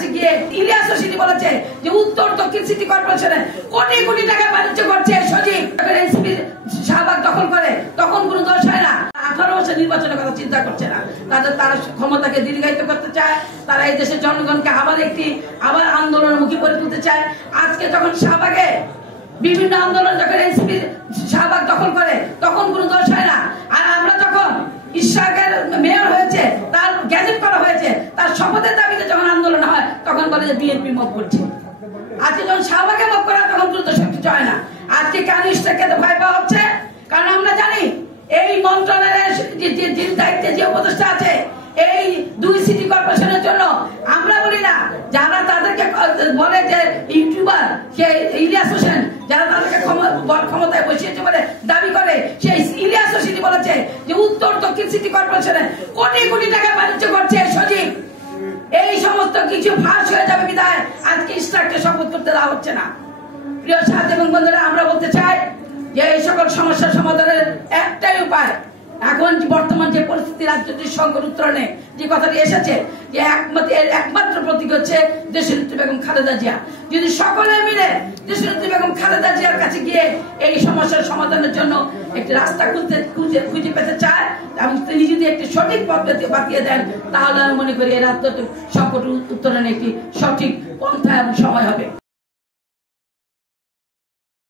কাছে গিয়ে ইলিয়াস হোসেনি বলেছে যে উত্তর দক্ষিণ সিটি কর্পোরেশনে কোটি কোটি টাকা বাণিজ্য করছে সজীব। এনসিপি শাহবাগ দখল করে তখন কোনো দোষ হয় না। 18 বছর নির্বাচনের কথা চিন্তা করছে না, তারা ক্ষমতাকে দীর্ঘায়িত করতে চায়, তারা এই দেশের জনগণকে আবার আন্দোলনের মুখী করে তুলতে চায়। আজকে যখন শাহবাগে বিভিন্ন আন্দোলন যখন এনসিপি শাহবাগ দখল করে তখন কোনো দোষ হয় না। আর আমরা যখন ইশাকের মেয়র হয়েছে, তার গ্যাজেট করা হয়েছে, তার শপথের দাবিতে যখন আন্দোলন হয় তখন বলে যে বিএনপি মব করছে। আজকে যখন শাহবাগে মব করা তখন কোনো দোষ কিছু হয় না। আজকে কেন ইশাককে ভয় পাওয়া হচ্ছে? কারণ আমরা জানি এই মন্ত্রণালয়ের যে দায়িত্বে যে উপদেষ্টা আছে এই 2 সিটি কর্পোরেশনের জন্য, আমরা বলি না যারা তাদেরকে বলে যে ইউটিউবার সে ইলিয়াস হোসেন, যারা তাদেরকে ক্ষমতায় বসিয়েছে বলে দাবি করে, সেই ইলিয়াস হোসেনি বলেছে যে উত্তর দক্ষিণ সিটি কর্পোরেশনে কোটি কোটি টাকা বাণিজ্য করছে সজীব। এই সমস্ত কিছু ফাঁস হয়ে যাবে বিধায় আজকে ইশাককে শপথ করতে দেওয়া হচ্ছে না। প্রিয় সাথী এবং বন্ধুরা, আমরা বলতে চাই যে এই সকল সমস্যার সমাধানের একটাই উপায়, এখন বর্তমান যে পরিস্থিতি, রাজনৈতিক সংকট উত্তরণে যে কথাটি এসেছে যে একমাত্র প্রতীক হচ্ছে দেশনেত্রী বেগম খালেদা জিয়া। যদি সকলে মিলে দেশনেত্রী বেগম খালেদা জিয়ার কাছে গিয়ে এই সমস্যার সমাধানের জন্য একটি রাস্তা খুঁজে পেতে চায় এবং তিনি যদি একটি সঠিক পদ্ধতি বাতিয়ে দেন, তাহলে আমি মনে করি এই রাজনৈতিক সংকট উত্তরণে একটি সঠিক পন্থা এবং সময় হবে।